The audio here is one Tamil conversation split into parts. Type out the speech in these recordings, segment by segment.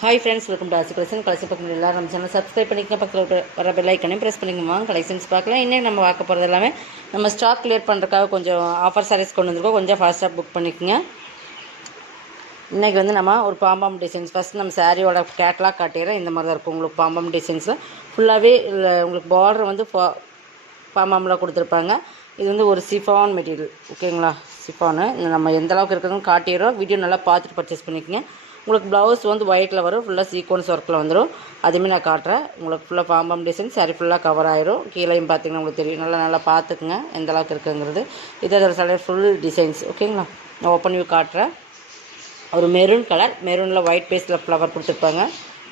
ஹாய் ஃப்ரெண்ட்ஸ், வெல்கம் டு ஆசி கலெக்ஷன். கலெக்ஷன் பக்கம் எல்லாரும் நம்ம சேனல் சப்ஸ்கிரைப் பண்ணிக்கலாம். பக்கத்தில் வர பெல் ஐக்கனையும் ப்ரெஸ் பண்ணிக்கோங்க. கலெக்ஷன்ஸ் பார்க்கலாம். இன்றைக்கி நம்ம பார்க்க போகிறது எல்லாமே நம்ம ஸ்டாக் கிளியர் பண்ணுறதுக்காக கொஞ்சம் ஆஃபர் சாரீஸ் கொண்டு வந்திருக்கோம். கொஞ்சம் ஃபாஸ்ட்டாக புக் பண்ணிக்கோங்க. இன்றைக்கி வந்து நம்ம ஒரு பாம்பாம் டிசைன்ஸ் ஃபஸ்ட் நம்ம சாரியோட கேட்லாக் காட்டிடுறேன். இந்த மாதிரி தான் இருக்கும் உங்களுக்கு பாம்பாம் டிசைன்ஸில் ஃபுல்லாகவே உங்களுக்கு பார்டர் வந்து பாம்பாமில் கொடுத்துருப்பாங்க. இது வந்து ஒரு சிஃபான் மெட்டீரியல், ஓகேங்களா? சிஃபானு நம்ம எந்த அளவுக்கு இருக்குதுன்னு காட்டிடுறோம். வீடியோ நல்லா பார்த்துட்டு பர்ச்சேஸ் பண்ணிக்கோங்க. உங்களுக்கு ப்ளவுஸ் வந்து ஒயிட்டில் வரும், ஃபுல்லாக சீக்வன்ஸ் ஒர்க்கில் வந்துடும். அதுவுமே நான் காட்டுறேன். உங்களுக்கு ஃபுல்லாக பாம்பாம் டிசைன் சாரி ஃபுல்லாக கவர் ஆயிரும். கீழேயும் பார்த்தீங்கன்னா உங்களுக்கு தெரியும். நல்லா பார்த்துக்குங்க எந்த அளவுக்கு இருக்குங்கிறது. இது அதோட சில ஃபுல் டிசைன்ஸ், ஓகேங்களா? நான் ஓப்பன் வியூ காட்டுறேன். ஒரு மெரூன் கலர், மெரூனில் ஒயிட் பேஸில் ஃப்ளவர் கொடுத்துருப்பாங்க.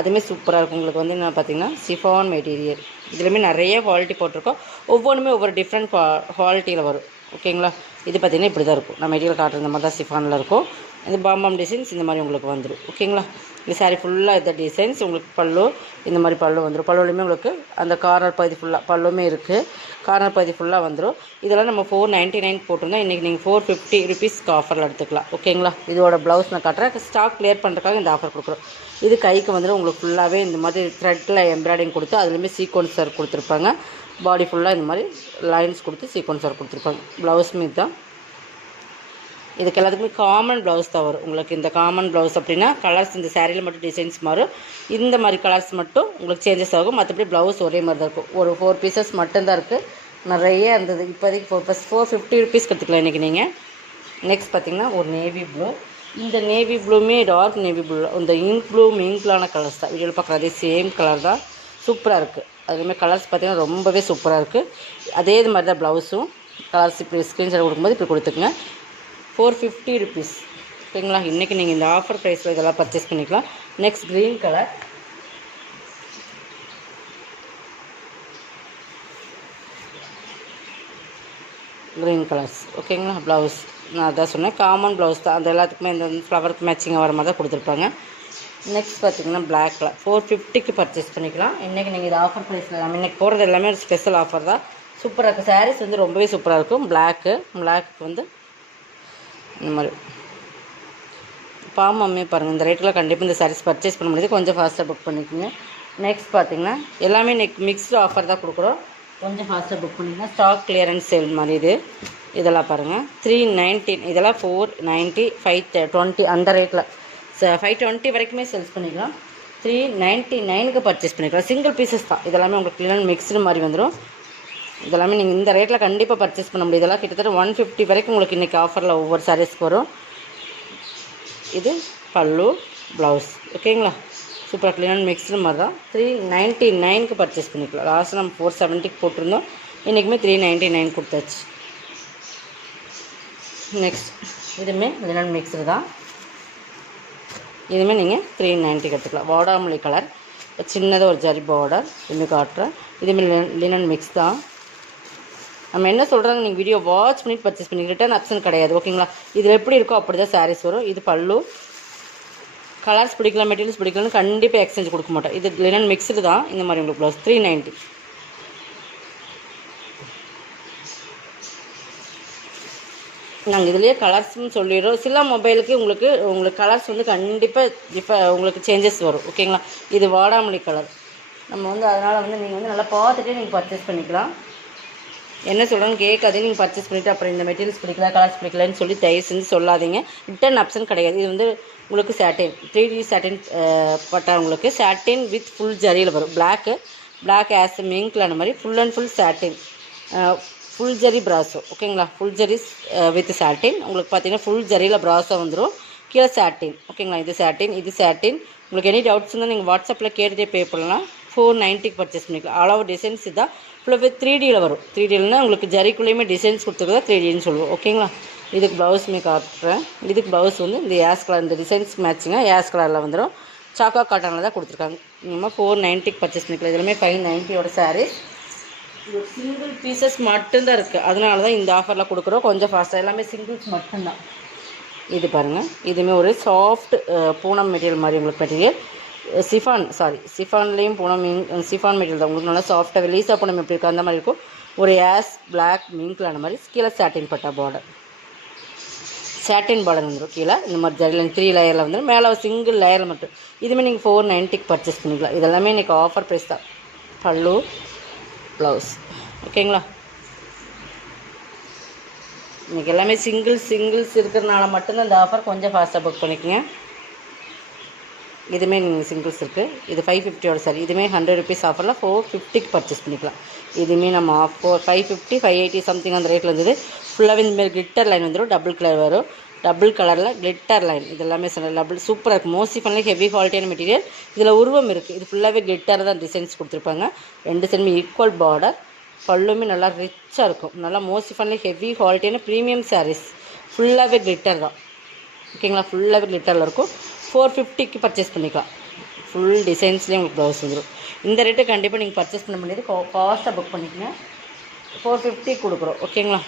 அதுவுமே சூப்பராக இருக்கும். உங்களுக்கு வந்து என்ன பார்த்தீங்கன்னா சிஃபான் மெட்டீரியல். இதுலேயுமே நிறைய குவாலிட்டி போட்டிருக்கோம். ஒவ்வொன்றுமே ஒவ்வொரு டிஃப்ரெண்ட் குவாலிட்டியில் வரும், ஓகேங்களா? இது பார்த்திங்கன்னா இப்படி தான் இருக்கும். நான் மெட்டீரியல் காட்டுற இந்த மாதிரி தான் சிஃபானில் இருக்கும். இந்த பாம்பாம் டிசைன்ஸ் இந்த மாதிரி உங்களுக்கு வந்துடும், ஓகேங்களா? இந்த சாரீ ஃபுல்லாக இந்த டிசைன்ஸ் உங்களுக்கு பல்லு இந்த மாதிரி பல்லு வந்துடும். பல்லுலையுமே உங்களுக்கு அந்த கார்னர் பகுதி ஃபுல்லாக பல்லுமே இருக்குது. கார்னர் பகுதி ஃபுல்லாக வந்துடும். இதெல்லாம் நம்ம 499 போட்டிருந்தோம். இன்றைக்கி நீங்கள் 450 ருபீஸ்க்கு ஆஃபரில் எடுத்துக்கலாம், ஓகேங்களா? இதோட ப்ளவுஸ் நான் காட்டுறேன். ஸ்டாக் கிளியர் பண்ணுறதுக்காக இந்த ஆஃபர் கொடுக்குறோம். இது கைக்கு வந்துடும். உங்களுக்கு ஃபுல்லாகவே இந்த மாதிரி த்ரெட்டில் எம்ப்ராய்டிங் கொடுத்து அதுலேயுமே சீக்வன்ஸ் ஒர்க் கொடுத்துருப்பாங்க. பாடி ஃபுல்லாக இந்த மாதிரி லைன்ஸ் கொடுத்து சீக்வன்ஸ் ஒர்க் கொடுத்துருப்பாங்க. ப்ளவுஸுமே இதுதான். இதுக்கு எல்லாத்துக்குமே காமன் ப்ளவுஸ் தான் வரும். உங்களுக்கு இந்த காமன் ப்ளவுஸ் அப்படின்னா கலர்ஸ் இந்த சாரியில் மட்டும் டிசைன்ஸ் மாறும். இந்த மாதிரி கலர்ஸ் மட்டும் உங்களுக்கு சேஞ்சஸ் ஆகும். மற்றபடி ப்ளவுஸ் ஒரே மாதிரி தான் இருக்கும். ஒரு 4 பீசஸ் மட்டும்தான் இருக்குது. நிறைய இருந்தது. இப்போதைக்கு 450 ருபீஸ் எடுத்துக்கலாம் இன்றைக்கி நீங்கள். நெக்ஸ்ட் பார்த்திங்கன்னா ஒரு நேவி ப்ளூ. இந்த நேவி ப்ளூமே டார்க் நேவி ப்ளூ, இந்த இங்க் ப்ளூ மிங்க்லான கலர்ஸ் தான். வீடியோவில் பார்க்குற அதே சேம் கலர் தான். சூப்பராக இருக்குது. அதுலேயுமே கலர்ஸ் பார்த்திங்கன்னா ரொம்பவே சூப்பராக இருக்குது. அதே இது மாதிரி தான் ப்ளவுஸும். கலர்ஸ் இப்படி ஸ்க்ரீன்ஷாட் கொடுக்கும்போது இப்படி கொடுத்துக்குங்க. 450 ருபீஸ், ஓகேங்களா? இன்றைக்கி நீங்கள் இந்த ஆஃபர் ப்ரைஸில் இதெல்லாம் பர்ச்சேஸ் பண்ணிக்கலாம். Next green colour. Green colours, ஓகேங்களா? ப்ளவுஸ் நான் அதான் சொன்னேன், காமன் ப்ளவுஸ் தான். அந்த எல்லாத்துக்குமே இந்த ஃப்ளவருக்கு மேட்சிங்காக வர மாதிரி தான் கொடுத்துருப்பாங்க. நெக்ஸ்ட் பார்த்திங்கன்னா பிளாக் கலர் 450க்கு பர்ச்சேஸ் பண்ணிக்கலாம். இன்றைக்கி நீங்கள் இது ஆஃபர் ப்ரைஸில் நம்ம இன்றைக்கி போகிறது எல்லாமே ஒரு ஸ்பெஷல் ஆஃபர் தான். சூப்பராக இருக்குது. சாரீஸ் வந்து ரொம்பவே சூப்பராக இருக்கும். பிளாக்கு வந்து இந்த மாதிரி பாம்பமே பாருங்கள். இந்த ரேட்டில் கண்டிப்பாக இந்த சாரீஸ் பர்ச்சேஸ் பண்ண முடியாது. கொஞ்சம் ஃபாஸ்ட்டாக புக் பண்ணிக்கோங்க. நெக்ஸ்ட் பார்த்திங்கன்னா எல்லாமே மிக்ஸ்டு ஆஃபர் தான் கொடுக்குறோம். கொஞ்சம் ஃபாஸ்ட்டாக புக் பண்ணிக்கோங்க. ஸ்டாக் கிளியரன்ஸ் சேல் மாதிரி இதெல்லாம் பாருங்கள். 319, இதெல்லாம் 490, 520 அந்த ரேட்டில் 520 வரைக்குமே சேல்ஸ் பண்ணிக்கலாம். 399க்கு பர்ச்சேஸ் பண்ணிக்கலாம். சிங்கிள் பீசஸ் தான். இதெல்லாமே உங்களுக்கு கிளியரன்ஸ் மிக்ஸ்டு மாதிரி வந்துடும். இதெல்லாமே நீங்கள் இந்த ரேட்டில் கண்டிப்பாக பர்ச்சேஸ் பண்ண முடியும். இதெல்லாம் கிட்டத்தட்ட 150 வரைக்கும் உங்களுக்கு இன்றைக்கி ஆஃபரில் ஒவ்வொரு சாரீஸ்க்கு வரும். இது பல்லு ப்ளவுஸ், ஓகேங்களா? சூப்பர் கிளீன் மிக்ஸ்டு மாதிரி தான். 399க்கு பர்ச்சேஸ் பண்ணிக்கலாம். லாஸ்ட் நம்ம 470க்கு போட்டிருந்தோம். இன்றைக்குமே 399 கொடுத்தாச்சு. நெக்ஸ்ட் இதுவுமே லினன் மிக்ஸ்டு தான். இதுவுமே நீங்கள் 390க்கு எடுத்துக்கலாம். வாடாமல்லி கலர், சின்னதாக ஒரு ஜரி பார்டர் இதுமாரி காட்டுறேன். இதுமாரி லினன் மிக்ஸ் தான். நம்ம என்ன சொல்கிறாங்க, நீங்கள் வீடியோ வாட்ச் பண்ணிட்டு பர்ச்சேஸ் பண்ணி ரிட்டர்ன் ஆப்ஷன் கிடையாது, ஓகேங்களா? இதில் எப்படி இருக்கோ அப்படி தான் சாரீஸ் வரும். இது பல்லு. கலர்ஸ் பிடிக்கலாம், மெட்டீரியல்ஸ் பிடிக்கலன்னு கண்டிப்பாக எக்ஸ்சேஞ்ச் கொடுக்க மாட்டோம். இது லினன் மிக்ஸ்டு தான். இந்த மாதிரி உங்களுக்கு ப்ளவுஸ் 390. நாங்கள் இதுலேயே கலர்ஸ்னு சொல்லிடுறோம். சில மொபைலுக்கு உங்களுக்கு கலர்ஸ் வந்து கண்டிப்பாக இப்போ உங்களுக்கு சேஞ்சஸ் வரும், ஓகேங்களா? இது வாடாமல்லி கலர். நம்ம வந்து அதனால் வந்து நீங்கள் வந்து நல்லா பார்த்துட்டே நீங்கள் பர்ச்சேஸ் பண்ணிக்கலாம். என்ன சொல்கிறோன்னு கேட்காதீங்க. நீங்கள் பர்ச்சேஸ் பண்ணிவிட்டு அப்புறம் இந்த மெட்டீரியல்ஸ் பிடிக்கல, கலர்ஸ் பிடிக்கலன்னு சொல்லி தயவு செஞ்சு சொல்லாதீங்க. ரிட்டர்ன் ஆப்ஷன் கிடையாது. இது வந்து உங்களுக்கு சாட்டின் 3D சாட்டின் பட்டா உங்களுக்கு சாட்டின் வித் ஃபுல் ஜரியில் வரும். பிளாக் ஆஸ் மிங்க்லான மாதிரி full and full satin, full zari ப்ராஸோ, ஓகேங்களா? Full zari with satin. உங்களுக்கு பார்த்தீங்கன்னா ஃபுல் ஜரியில் ப்ராஸோ வந்துடும். கீழே சாட்டின், ஓகேங்களா? இது சாட்டின். உங்களுக்கு எனி டவுட்ஸ் இருந்தால் நீங்கள் வாட்ஸ்அப்பில் கேட்டுகிட்டே பே பண்ணலாம். 490க்கு பர்ச்சேஸ் பண்ணிக்கலாம். அளவு டிசைன்ஸ் இதுதான். ஃபுல்லாகவே 3Dயில் வரும். 3Dனா உங்களுக்கு ஜரிக்குள்ளேயுமே டிசைன்ஸ் கொடுத்துருக்கா 3Dன்னு சொல்லுவோம், ஓகேங்களா? இதுக்கு ப்ளவுஸுமே காட்டுறேன். இதுக்கு ப்ளவுஸ் வந்து இந்த ஆஷ் கலர், இந்த டிசைன்ஸ் மேட்சிங்காக ஆஷ் கலரில் வந்துடும். சாக்கா காட்டனில் தான் கொடுத்துருக்காங்க. நீங்கள் 490க்கு பர்ச்சேஸ் பண்ணிக்கலாம். இதுலேயுமே 590யோட சாரீஸ். இது சிங்கிள் பீசஸ் மட்டும்தான் இருக்குது. அதனால தான் இந்த ஆஃபரில் கொடுக்குறோம். கொஞ்சம் ஃபாஸ்ட்டாக எல்லாமே சிங்கிள்ஸ் மட்டும்தான். இது பாருங்கள். இதுவுமே ஒரு சாஃப்ட் பூனம் மெட்டீரியல் மாதிரி உங்களுக்கு மெட்டீரியல். சிஃபான்லேயும் பூனம் சிஃபான் மெட்டீரியல் தான். உங்களுக்கு நல்லா சாஃப்டாக லீஸாக பூனம் எப்படி இருக்கும் அந்த மாதிரி இருக்கும். ஒரு ஆஷ் பிளாக் மிங்க்லான மாதிரி கீழே சாட்டின் பட்டா பார்டர். சாட்டின் பார்டர் வந்துடும். கீழே இந்த மாதிரி ஜரியில் 3 லேயரில் வந்துடும். மேலே சிங்கிள் லேயரில் மட்டும். இதுவுமே நீங்கள் 490க்கு பர்ச்சேஸ் பண்ணிக்கலாம். இதெல்லாமே இன்றைக்கி ஆஃபர் ப்ரைஸ் தான். பல்லு, ப்ளவுஸ். ஓகேங்களா? இன்றைக்கி எல்லாமே சிங்கிள்ஸ் இருக்கிறதுனால மட்டும்தான் இந்த ஆஃபர். கொஞ்சம் ஃபாஸ்ட்டாக புக் பண்ணிக்கோங்க. இதுவுமே நீங்கள் சிங்கிள்ஸ் இருக்குது. இது 550யோட சாரி. இதுவுமே 100 ருபீஸ் ஆஃபரில் 450க்கு பர்ச்சேஸ் பண்ணிக்கலாம். இதுவுமே நம்ம 550, 580 சம்திங் அந்த ரேட்டில் இருந்தது. ஃபுல்லாகவே இந்தமாதிரி கிளிட்டர் லைன் வந்துடும். டபுள் கலர் வரும். டபுள் கலரில் கிளிட்டர் லைன். இது எல்லாமே டபுள் சூப்பராக இருக்குது. மோஸ்ட்லி பண்ணி ஹெவி குவாலிட்டியான மெட்டீரியல். இதில் உருவம் இருக்குது. இது ஃபுல்லாகவே கிளிட்டர் தான் டிசைன்ஸ் கொடுத்துருப்பாங்க. 2 சைடுமே ஈக்குவல் பார்டர். பல்லுமே நல்லா ரிச்சாக இருக்கும். நல்லா மோஸ்ட்லி பண்ணி ஹெவி குவாலிட்டியான ப்ரீமியம் சாரீஸ். ஃபுல்லாகவே கிளிட்டர் தான். ஓகேங்களா? ஃபுல்லாகவே கிளிட்டரில் இருக்கும். 450க்கு பர்ச்சேஸ் பண்ணிக்கலாம். ஃபுல் டிசைன்ஸ்லேயே உங்களுக்கு ப்ளவுஸ் வந்துடும். இந்த ரேட்டு கண்டிப்பாக நீங்கள் பர்ச்சேஸ் பண்ண முடியாது. ஃபாஸ்ட்டாக புக் பண்ணிக்கோங்க. 450 கொடுக்குறோம். ஓகேங்களா?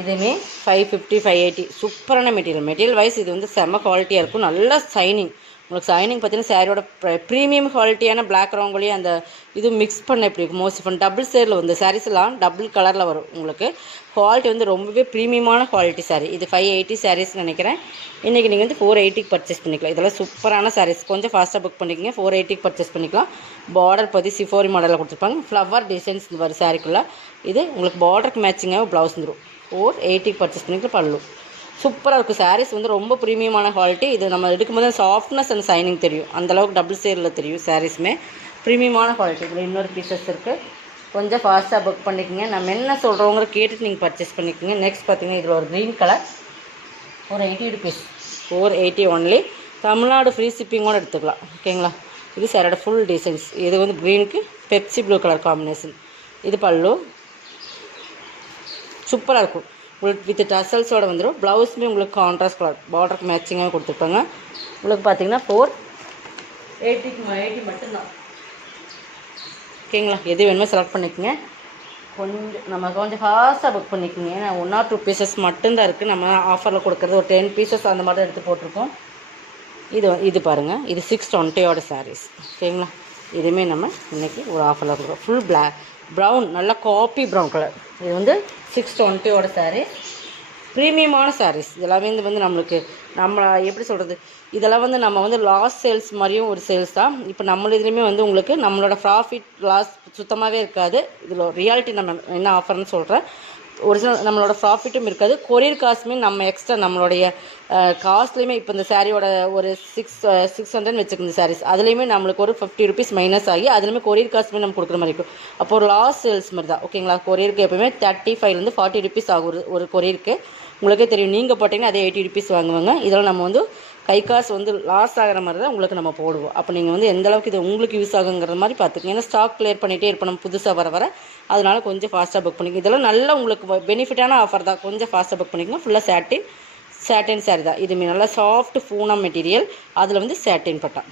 இதுவுமே 550, 580 சூப்பரான மெட்டீரியல் வைஸ் இது வந்து செம்ம குவாலிட்டியாக இருக்கும். நல்லா சைனிங். உங்களுக்கு சைனிங் பார்த்தீங்கன்னா சாரியோட ப்ரீமியம் குவாலிட்டியான பிளாக் ரங்கோலி அந்த இது மிக்ஸ் பண்ண எப்படி இருக்கும். மோஸ்ட் ஃபன் டபுள் சேரில் வந்து சாரீஸ்லாம் டபுள் கலரில் வரும். உங்களுக்கு குவாலிட்டி வந்து ரொம்பவே ப்ரீமியமான குவாலிட்டி சாரீ. இது 580 சாரீஸ் நினைக்கிறேன். இன்றைக்கி நீங்கள் வந்து 480க்கு பர்ச்சேஸ் பண்ணிக்கலாம். இதெல்லாம் சூப்பரான சாரீஸ். கொஞ்சம் ஃபாஸ்ட்டாக புக் பண்ணிக்கோங்க. 480க்கு பர்ச்சேஸ் பண்ணிக்கலாம். பார்டர் பற்றி சிஃபோரி மாடலில் கொடுத்துருப்பாங்க. ஃப்ளவர் டிசைன்ஸ் வரும் சாரீக்குள்ளே. இது உங்களுக்கு பார்டருக்கு மேட்சிங்காக ப்ளவுஸ் வந்துடும். 480க்கு பர்ச்சேஸ் பண்ணிக்கலாம். பல்லு சூப்பராக இருக்கும். சாரீஸ் வந்து ரொம்ப ப்ரீமியமான குவாலிட்டி. இது நம்ம எடுக்கும்போது சாஃப்ட்னஸ் அண்ட் சைனிங் தெரியும். அந்தளவுக்கு டபுள் சேரில் தெரியும். சாரீஸுமே ப்ரீமியமான குவாலிட்டி. இதில் இன்னொரு பீசஸ் இருக்குது. கொஞ்சம் ஃபாஸ்ட்டாக புக் பண்ணிக்கோங்க. நம்ம என்ன சொல்கிறவங்க கேட்டுட்டு நீங்கள் பர்ச்சேஸ் பண்ணிக்கோங்க. நெக்ஸ்ட் பார்த்தீங்கன்னா இதில் ஒரு க்ரீன் கலர் ஒரு 80 ருபீஸ். 480 ஒன்லி. தமிழ்நாடு ஃப்ரீ ஷிப்பிங்கோடு எடுத்துக்கலாம். ஓகேங்களா? இது சாரோட ஃபுல் டிசைன்ஸ். இது வந்து க்ரீனுக்கு பெப்சி ப்ளூ கலர் காம்பினேஷன். இது பல்லு சூப்பராக இருக்கும். உங்களுக்கு வித் டசல்ஸோடு வந்துடும். ப்ளவுஸுமே உங்களுக்கு கான்ட்ராஸ்ட் கலர் பார்டருக்கு மேட்சிங்காக கொடுத்துருப்பாங்க. உங்களுக்கு பார்த்தீங்கன்னா 480 மட்டும்தான். ஓகேங்களா? எது வேணுமோ செலக்ட் பண்ணிக்கோங்க. கொஞ்சம் ஃபாஸ்ட்டாக புக் பண்ணிக்கோங்க. ஏன்னா 1 or 2 பீசஸ் மட்டும்தான் இருக்குது. நம்ம ஆஃபரில் கொடுக்குறது ஒரு 10 பீசஸ் அந்த மாதிரி தான் எடுத்து போட்டிருக்கோம். இது பாருங்கள். இது 620யோட சாரீஸ். ஓகேங்களா? இதுவுமே நம்ம இன்றைக்கி ஒரு ஆஃபரில் கொடுக்குறோம். ஃபுல் ப்ரௌன் நல்லா காப்பி ப்ரௌன் கலர். இது வந்து 620யோட சாரீ. ப்ரீமியமான சாரீஸ். இதெல்லாமே வந்து நம்மளுக்கு எப்படி சொல்கிறது, இதெல்லாம் வந்து நம்ம வந்து லாஸ் சேல்ஸ் மாதிரியும் ஒரு சேல்ஸ் தான். இப்போ இதுலேயுமே வந்து உங்களுக்கு நம்மளோட ப்ராஃபிட் லாஸ் சுத்தமாகவே இருக்காது. இதில் ரியாலிட்டி நம்ம என்ன ஆஃபர்னு சொல்கிறேன். ஒரிஜினல் நம்மளோட ப்ராஃபிட்டும் இருக்காது. கொரியர் காஸ்ட்டுமே நம்ம எக்ஸ்ட்ரா நம்மளுடைய காஸ்ட்லேயுமே இப்போ இந்த சாரியோட ஒரு 600 வச்சுக்கோங்க சாரீஸ். அதுலேயுமே நம்மளுக்கு ஒரு 50 ருபீஸ் மைனஸ் ஆகி அதுலேயுமே கொரியர் காஸ்ட்டுமே நம்ம கொடுக்குற மாதிரி இருக்கும். அப்போ ஒரு லாஸ் சேல்ஸ் மாதிரி தான். ஓகேங்களா? கொரியருக்கு எப்போயுமே 35லேருந்து 40 ருபீஸ் ஆகும் ஒரு கொரியருக்கு. உங்களுக்கே தெரியும். நீங்கள் போட்டிங்கன்னா அதே 80 ருபீஸ் வாங்குவாங்க. இதெல்லாம் நம்ம வந்து கை காசு வந்து லாஸ் ஆகிற மாதிரி தான் உங்களுக்கு நம்ம போடுவோம். அப்போ நீங்கள் வந்து எந்தளவுக்கு இது உங்களுக்கு யூஸ் ஆகுங்கிற மாதிரி பார்த்துக்கங்க. ஏன்னா ஸ்டாக் கிளியர் பண்ணிகிட்டே இருப்போம் நம்ம புதுசாக வர. அதனால் கொஞ்சம் ஃபாஸ்ட்டாக புக் பண்ணிக்கோங்க. இதெல்லாம் நல்ல உங்களுக்கு பெனிஃபிட்டான ஆஃபர் தான். கொஞ்சம் ஃபாஸ்ட்டாக புக் பண்ணிக்கோங்க. ஃபுல்லாக சாட்டின் சாரி தான். இதுமே நல்லா சாஃப்ட் பூனம் மெட்டீரியல். அதில் வந்து சாட்டின் பட்டா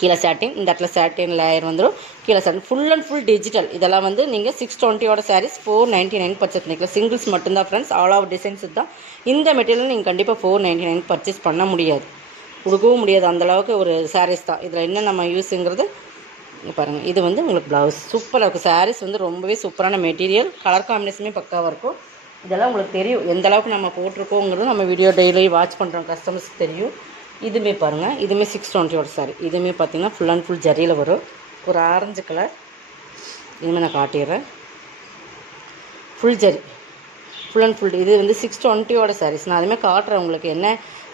கீழே சாட்டின். இந்த இடத்துல சாட்டின் லேயர் வந்துடும். கீழே சாட்டின் ஃபுல் அண்ட் ஃபுல் டிஜிட்டல். இதெல்லாம் வந்து நீங்கள் 620யோட சாரீஸ் 499 பர்ச்சேஸ் பண்ணிக்கலாம். சிங்கிள்ஸ் மட்டும்தான் ஃப்ரெண்ட்ஸ். ஆல் ஓவர் டிசைன்ஸ் தான். இந்த மெட்டீரியல் நீங்கள் கண்டிப்பாக 499 பர்ச்சேஸ் பண்ண முடியாது. கொடுக்கவும் முடியாது. அந்தளவுக்கு ஒரு சாரீஸ் தான். இதில் என்ன நம்ம யூஸுங்கிறது பாருங்கள். இது வந்து உங்களுக்கு ப்ளவுஸ் சூப்பராக இருக்கும். சாரீஸ் வந்து ரொம்பவே சூப்பரான மெட்டீரியல். கலர் காம்பினேஷனுமே பக்காவாக இருக்கும். இதெல்லாம் உங்களுக்கு தெரியும் எந்த அளவுக்கு நம்ம போட்டிருக்கோங்கிறது. நம்ம வீடியோ டெய்லி வாட்ச் பண்ணுறோம் கஸ்டமர்ஸ்க்கு தெரியும். இதுவுமே பாருங்கள். இதுவுமே 620யோட சாரி. இதுவுமே பார்த்திங்கன்னா ஃபுல் அண்ட் ஃபுல் ஜரியில் வரும். ஒரு ஆரஞ்சு கலர். இதுவுமே நான் காட்டிடுறேன். Full zari full and full. இது வந்து 620யோட சாரீஸ். நான் அதுவுமே காட்டுறேன் உங்களுக்கு என்ன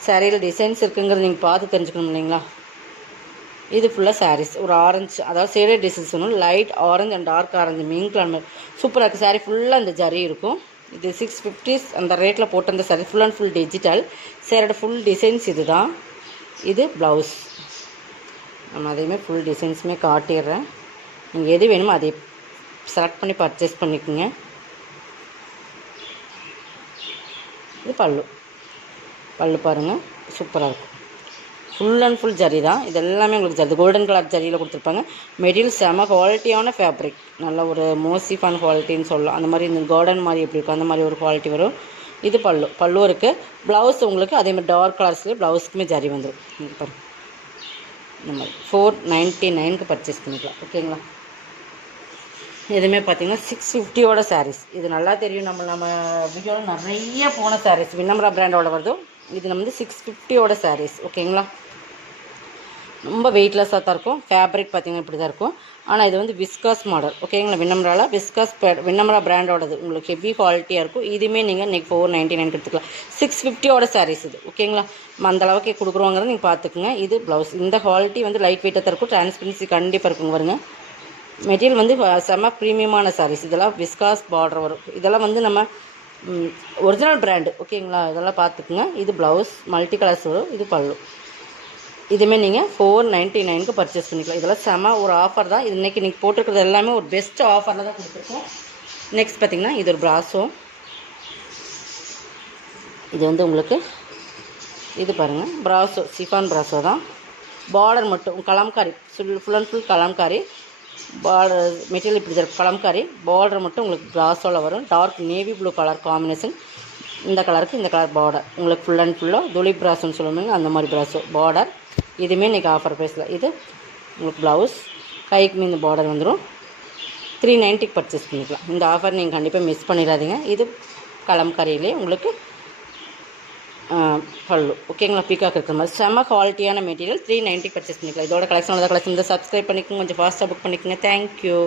சாரியில் டிசைன்ஸ் இருக்குங்கிறது நீங்கள் பார்த்து தெரிஞ்சுக்கணும் இல்லைங்களா? இது ஃபுல்லாக சாரீஸ். ஒரு ஆரஞ்சு அதாவது சேடட் டிசைன்ஸ் ஒன்று light orange and dark orange மீன் கலர் சூப்பராக இருக்குது. சாரீ ஃபுல்லாக அந்த ஜரி இருக்கும். இது 650 அந்த ரேட்டில் போட்டு அந்த sari full and full digital. சேரோட ஃபுல் டிசைன்ஸ் இது தான். இது ப்ளவுஸ். நம்ம அதையுமே ஃபுல் டிசைன்ஸுமே காட்டிடுறேன். நீங்கள் எது வேணுமோ அதை செலக்ட் பண்ணி பர்ச்சேஸ் பண்ணிக்கோங்க. இது பல்லு பாருங்கள். சூப்பராக இருக்கும். ஃபுல் அண்ட் ஃபுல் ஜரி தான். இது எல்லாமே உங்களுக்கு ஜரி கோல்டன் கலர் ஜரியில் கொடுத்துருப்பாங்க. மெட்டீரியல் செம குவாலிட்டியான ஃபேப்ரிக். நல்ல ஒரு மோசிஃபான குவாலிட்டின்னு சொல்லலாம். அந்த மாதிரி இந்த கார்டன் மாதிரி எப்படி இருக்கும் அந்த மாதிரி ஒரு குவாலிட்டி வரும். இது பல்லு இருக்குது. ப்ளவுஸ் உங்களுக்கு அதேமாதிரி டார்க் கலர்ஸ்லேயே ப்ளவுஸுக்குமே ஜரி வந்துடும். பாருங்கள். இந்த மாதிரி 499க்கு பர்ச்சேஸ் பண்ணிக்கலாம். ஓகேங்களா? எதுவுமே பார்த்தீங்கன்னா 650யோட சாரீஸ். இது நல்லா தெரியும், நம்ம வீடியோவில் நிறைய போன சாரீஸ் விண்ணம்ரா பிராண்டோட வருதோ. இது நம்ம வந்து 650யோட சாரீஸ். ஓகேங்களா, ரொம்ப வெயிட்லெஸ்ஸாக தான் இருக்கும். ஃபேப்ரிக் பார்த்திங்கன்னா இப்படி தான் இருக்கும். ஆனால் இது வந்து விஸ்காஸ் மாடல். ஓகேங்களா, விண்ணம்ராவில் விஸ்காஸ் விண்ணம்ரா பிராண்டோடது உங்களுக்கு ஹெவி குவாலிட்டியாக இருக்கும். இதுவுமே நீங்கள் இன்றைக்கி 499 எடுத்துக்கலாம். 650யோட சாரீஸ் இது. ஓகேங்களா, அந்த அளவுக்கு கொடுக்குறோங்கிறத நீங்கள் பார்த்துக்குங்க. இது ப்ளவுஸ். இந்த குவாலிட்டி வந்து லைட் வெயிட்டாக தான் இருக்கும். டிரான்ஸ்பரன்சி கண்டிப்பாக இருக்குங்க. வருங்க, மெட்டீரியல் வந்து செம்ம ப்ரீமியமான சாரீஸ். இதெல்லாம் விஸ்காஸ் பார்டர் வரும். இதெல்லாம் வந்து நம்ம ஒரிஜினல் பிராண்டு. ஓகேங்களா, இதெல்லாம் பார்த்துக்குங்க. இது ப்ளவுஸ் மல்டி கலர்ஸ் வரும். இது பல்லு. இதுவுமே நீங்கள் 499க்கு பர்ச்சேஸ் பண்ணிக்கலாம். இதெல்லாம் செம ஒரு ஆஃபர் தான். இது இன்றைக்கி நீங்கள் போட்டிருக்கிறது எல்லாமே ஒரு பெஸ்ட் ஆஃபரில் தான் கொடுத்துருக்கோம். நெக்ஸ்ட் பார்த்திங்கன்னா இது ஒரு ப்ராஸோ. இது வந்து உங்களுக்கு இது பாருங்கள், ப்ராஸோ சிஃபான் ப்ராஸோ தான். பார்டர் மட்டும் kalamkari, full and full kalamkari. Border material இப்படி தான் கலம்காரி. பார்டர் மட்டும் உங்களுக்கு ப்ராஸோவில் வரும். Dark navy blue colour combination. இந்த கலருக்கு இந்த கலர் பார்டர் உங்களுக்கு ஃபுல் அண்ட் ஃபுல்லாக துளி ப்ராஸோன்னு சொல்லுவாங்க, அந்த மாதிரி ப்ராஸோ பார்டர். இதுவுமே இன்றைக்கி ஆஃபர் ப்ரைஸில். இது உங்களுக்கு ப்ளவுஸ் கைக்குமே இந்த பார்டர் வந்துடும். 390க்கு பர்ச்சேஸ் பண்ணிக்கலாம். இந்த ஆஃபர் நீங்கள் கண்டிப்பாக மிஸ் பண்ணிடாதீங்க. இது கலம்கரியிலே உங்களுக்கு பல்லு. ஓகேங்களா, பீக்காக் இருக்கிற மாதிரி செம்ம குவாலிட்டியான மெட்டீரியல். 390 பர்ச்சேஸ் பண்ணிக்கலாம். இதோட கலெக்ஷன் கலெக்ஷன் வந்து சப்ஸ்கிரைப் பண்ணிக்கோங்க. கொஞ்சம் ஃபாஸ்ட்டாக புக் பண்ணிக்கோங்க. தேங்க்யூ.